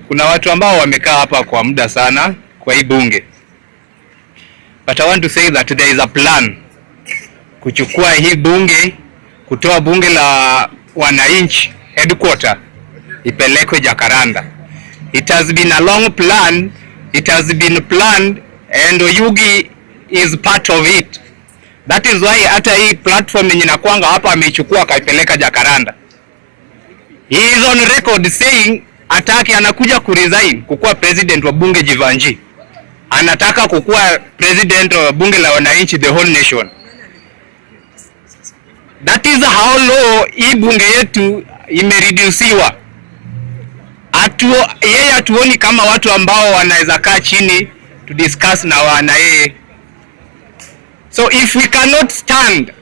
Kuna watu ambao wamekaa hapa kwa muda sana kwa hii bunge. But I want to say that there is a plan kuchukua hii bunge, kutoa bunge la wananchi headquarter ipelekwe Jacaranda. It has been a long plan, it has been planned and Oyugi is part of it. That is why hata hii platform yenye nakuanga hapa ameichukua akaipeleka Jacaranda. He is on record saying ataki anakuja kuresign kukuwa president wa bunge Jivanji. Anataka kukuwa president wa bunge la wananchi the whole nation. That is how low hii bunge yetu imereduciwa. Yeye hatuoni kama watu ambao wanaweza kaa chini to discuss na wana yeye. So if we cannot stand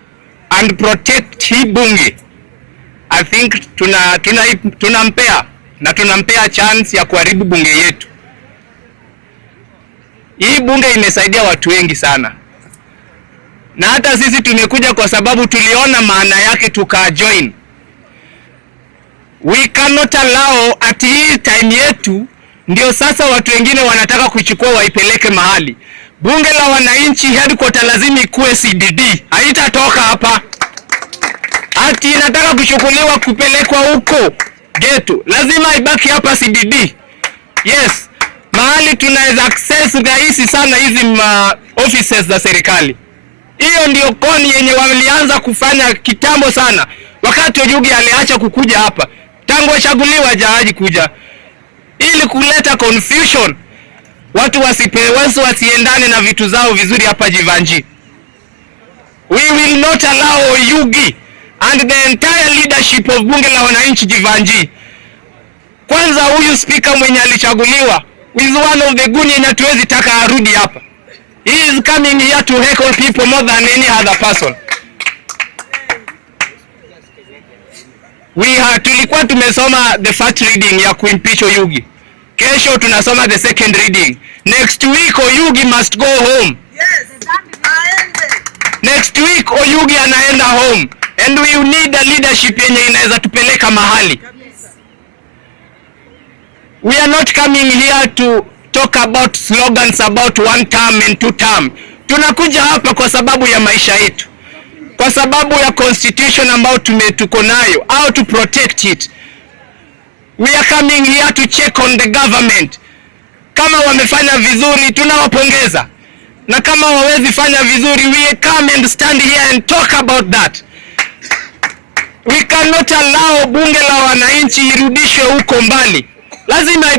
and protect hii bunge, I think tunampea chance ya kuharibu bunge yetu. Hii bunge imesaidia watu wengi sana. Na hata sisi tumekuja kwa sababu tuliona maana yake tukajoin. We cannot allow at hii time yetu ndio sasa watu wengine wanataka kuchukua waipeleke mahali. Bunge la wananchi headquarter lazima ikuwe CDD. Haitatoka hapa. Ati inataka kuchukuliwa kupelekwa huko getu. Lazima ibaki hapa CDD. Yes. Mahali tunaweza access rahisi sana hizi offices za serikali. Hiyo ndio koni yenye walianza kufanya kitambo sana. Wakati Oyugi aliacha kukuja hapa. Tangu achaguliwa hajawahi kuja. Ili kuleta confusion. Watu wasiendane na vitu zao vizuri hapa Jivanji. We will not allow Oyugi and the entire leadership of bunge la wananchi Jivanji. Kwanza huyu speaker mwenye alichaguliwa is one of the guni yenye tuwezi taka arudi hapa. He is coming here to heckle people more than any other person. Tulikuwa tumesoma the first reading ya kuimpeach Oyugi. Kesho tunasoma the second reading. Next week Oyugi must go home. Yes. Next week Oyugi anaenda home. And we need a leadership yenye inaweza tupeleka mahali. We are not coming here to talk about slogans about one term and two term. Tunakuja hapa kwa sababu ya maisha yetu. Kwa sababu ya constitution ambao tuko nayo, how to protect it. We are coming here to check on the government. Kama wamefanya vizuri tunawapongeza. Na kama hawawezi fanya vizuri, we come and stand here and talk about that. We cannot allow bunge la wananchi irudishwe huko mbali. Lazima